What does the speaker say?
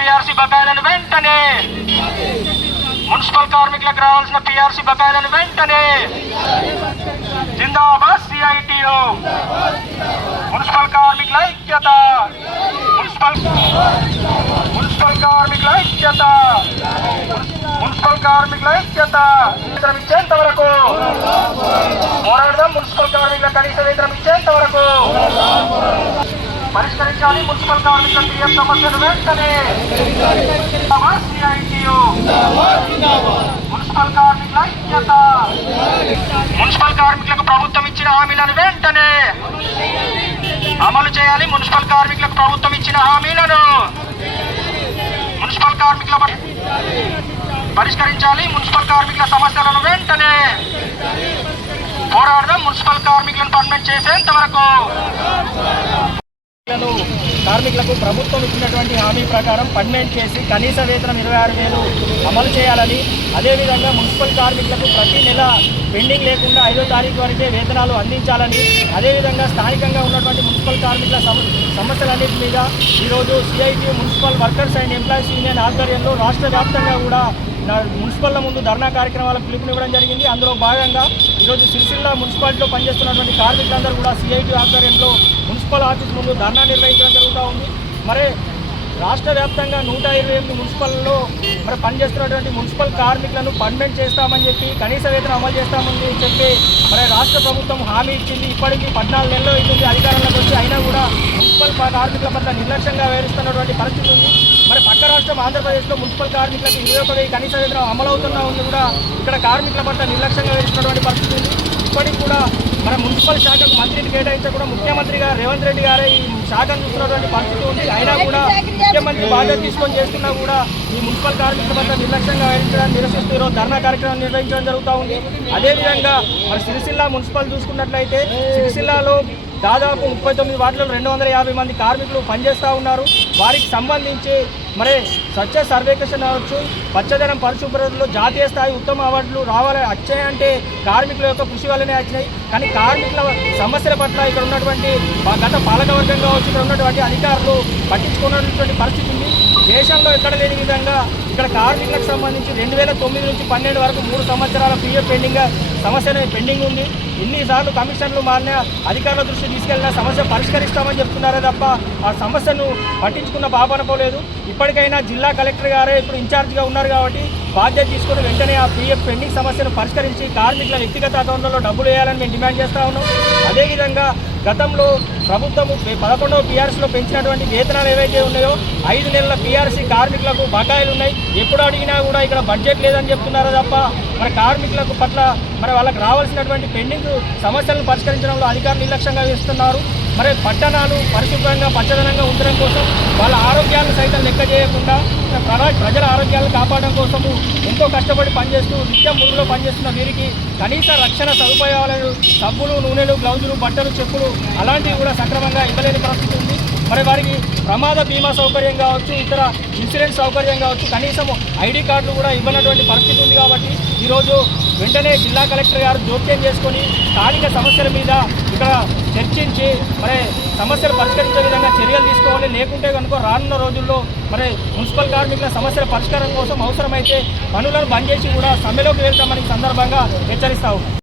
PRC బకాయిలను వెంటనే municipal కార్మికులకు రావాల్సిన పీఆర్సీ బకాయిలను వెంటనే జిందాబాద్ సిఐటియు మున్సిపల్ కార్మికుల ఐక్యత మున్సిపల్ కార్మికుల ఐక్యత మున్సిపల్ కార్మికుల ఐక్యత వేతనం ఇచ్చేంత వరకు పోరాడదాం. మున్సిపల్ కార్మికుల కనీస వేతనం ఇచ్చేంత వరకు పరిష్కరించాలి. మున్సిపల్ కార్మికుల పీఎఫ్ సమస్యను వెంటనే మున్సిపల్ కార్మికుల ఐక్యత మున్సిపల్ కార్మికులకు ప్రభుత్వం ఇచ్చిన హామీలను వెంటనే అమలు చేయాలి. మున్సిపల్ కార్మికులకు ప్రభుత్వం ఇచ్చిన హామీలను మున్సిపల్ కార్మికుల పరిష్కరించాలి. మున్సిపల్ కార్మికుల సమస్యలను వెంటనే పోరాడదాం. మున్సిపల్ కార్మికులను పర్మనెంట్ చేసేంత వరకు కార్మికులకు ప్రభుత్వం ఇచ్చినటువంటి హామీ ప్రకారం పర్మనెంట్ చేసి కనీస వేతనం 26,000 అమలు చేయాలని, అదేవిధంగా మున్సిపల్ కార్మికులకు ప్రతి నెల పెండింగ్ లేకుండా 5వ తారీఖు వరకే వేతనాలు అందించాలని, అదేవిధంగా స్థానికంగా ఉన్నటువంటి మున్సిపల్ కార్మికుల సమస్యలన్నింటి మీద ఈరోజు CITU municipal workers and employees union ఆధ్వర్యంలో రాష్ట్ర వ్యాప్తంగా కూడా మున్సిపల్ల ముందు ధర్నా కార్యక్రమాలకు పిలుపునివ్వడం జరిగింది. అందులో భాగంగా ఈరోజు సిరిసిల్ల మున్సిపాలిటీలో పనిచేస్తున్నటువంటి కార్మికులందరూ కూడా సిఐటియు ఆధ్వర్యంలో మున్సిపల్ ఆఫీస్ ముందు ధర్నా నిర్వహించడం జరుగుతూ ఉంది. మరి రాష్ట్ర వ్యాప్తంగా 128 మున్సిపల్లో పనిచేస్తున్నటువంటి మున్సిపల్ కార్మికులను పర్మనెంట్ చేస్తామని చెప్పి కనీస వేతనం అమలు చేస్తామని చెప్పి రాష్ట్ర ప్రభుత్వం హామీ ఇచ్చింది. ఇప్పటికీ 14 నెలలు అవుతుంది అధికారంలోకి వచ్చి, అయినా కూడా మున్సిపల్ కార్మికుల పట్ల నిర్లక్ష్యంగా వ్యవహరిస్తున్నటువంటి పరిస్థితి ఉంది. పక్క రాష్ట్రం ఆంధ్రప్రదేశ్లో మున్సిపల్ కార్మికులకు 21,000 కనీస వేతనం అమలవుతున్నా ఉంది కూడా ఇక్కడ కార్మికుల పట్ల నిర్లక్ష్యంగా వ్యవహరిస్తున్నటువంటి పరిస్థితి ఉంది. ఇప్పటికి కూడా మున్సిపల్ శాఖకు మంత్రిని కేటాయించకుండా ముఖ్యమంత్రి గారు రేవంత్ రెడ్డి గారే ఈ శాఖను చూస్తున్నటువంటి పరిస్థితి ఉంది. అయినా కూడా ముఖ్యమంత్రి బాధ్యత తీసుకొని చేస్తున్నా కూడా ఈ మున్సిపల్ కార్మికుల పట్ల నిర్లక్ష్యంగా వ్యవహరించడానికి నిరసిస్తూ ఈరోజు ధర్నా కార్యక్రమం నిర్వహించడం జరుగుతూ ఉంది. అదేవిధంగా సిరిసిల్ల మున్సిపల్ చూసుకున్నట్లయితే సిరిసిల్లాలో దాదాపు 39 వార్డులలో 250 మంది కార్మికులు పనిచేస్తూ ఉన్నారు. వారికి సంబంధించి స్వచ్ఛ సర్వేక్షణ అవ్వచ్చు, పచ్చదనం పరిశుభ్రతలో జాతీయ స్థాయి ఉత్తమ అవార్డులు వచ్చాయంటే కార్మికుల యొక్క కృషి వల్లనే వచ్చినాయి. కానీ కార్మికుల సమస్యల పట్ల ఇక్కడ ఉన్నటువంటి గత పాలకవర్గం కావచ్చు, ఇక్కడ ఉన్నటువంటి అధికారులు పట్టించుకున్నటువంటి పరిస్థితి ఉంది. దేశంలో ఎక్కడ లేని విధంగా ఇక్కడ కార్మికులకు సంబంధించి 2009 నుంచి 12 వరకు 3 సంవత్సరాల పీఎఫ్ సమస్య పెండింగ్ ఉంది. ఇన్నిసార్లు కమిషన్లు మారిన అధికారుల దృష్టి తీసుకెళ్లిన సమస్య పరిష్కరిస్తామని చెప్తున్నారే తప్ప ఆ సమస్యను పట్టించుకున్న పాపన పోలేదు. ఇప్పటికైనా జిల్లా కలెక్టర్ గారే ఇప్పుడు ఇన్ఛార్జిగా ఉన్నారు కాబట్టి బాధ్యత తీసుకుని వెంటనే ఆ పీఎఫ్ పెండింగ్ సమస్యను పరిష్కరించి కార్మికుల వ్యక్తిగత అకౌంట్లలో డబ్బులు వేయాలని మేము డిమాండ్ చేస్తూ ఉన్నాం. అదేవిధంగా గతంలో ప్రభుత్వము 11వ పీఆర్సీలో పెంచినటువంటి వేతనాలు ఏవైతే ఉన్నాయో 5 నెలల పీఆర్సీ కార్మికులకు బకాయిలు ఉన్నాయి. ఎప్పుడు అడిగినా కూడా ఇక్కడ బడ్జెట్ లేదని చెప్తున్నారో తప్ప కార్మికులకు పట్ల వాళ్ళకి రావాల్సినటువంటి పెండింగ్ సమస్యలను పరిష్కరించడంలో అధికారులు నిర్లక్ష్యంగా వేస్తున్నారు. పట్టణాలు పరిశుభ్రంగా పచ్చదనంగా ఉంచడం కోసం వాళ్ళ ఆరోగ్యాలను సైతం లెక్క చేయకుండా ప్రజల ఆరోగ్యాలను కాపాడడం కోసము ఎంతో కష్టపడి పనిచేస్తూ నిత్యం మురుగులో పనిచేస్తున్న వీరికి కనీస రక్షణ సదుపాయాలను సబ్బులు, నూనెలు, గ్లౌజులు, బట్టలు, చెప్పులు అలాంటివి కూడా సక్రమంగా ఇవ్వలేని పరిస్థితి ఉంది. వారికి ప్రమాద బీమా సౌకర్యం కావచ్చు, ఇతర ఇన్సూరెన్స్ సౌకర్యం కావచ్చు, కనీసం ఐడి కార్డులు కూడా ఇవ్వనటువంటి పరిస్థితి ఉంది. కాబట్టి ఈరోజు వెంటనే జిల్లా కలెక్టర్ గారు జోక్యం చేసుకొని స్థానిక సమస్యల మీద ఇక్కడ చర్చించి సమస్యలు పరిష్కరించే విధంగా చర్యలు తీసుకోవాలి. లేకుంటే కనుక రానున్న రోజుల్లో మున్సిపల్ కార్మికుల సమస్యల పరిష్కారం కోసం అవసరమైతే పనులను బంద్ చేసి కూడా సమ్మెలోకి వెళ్తామని సందర్భంగా హెచ్చరిస్తా ఉన్నాం.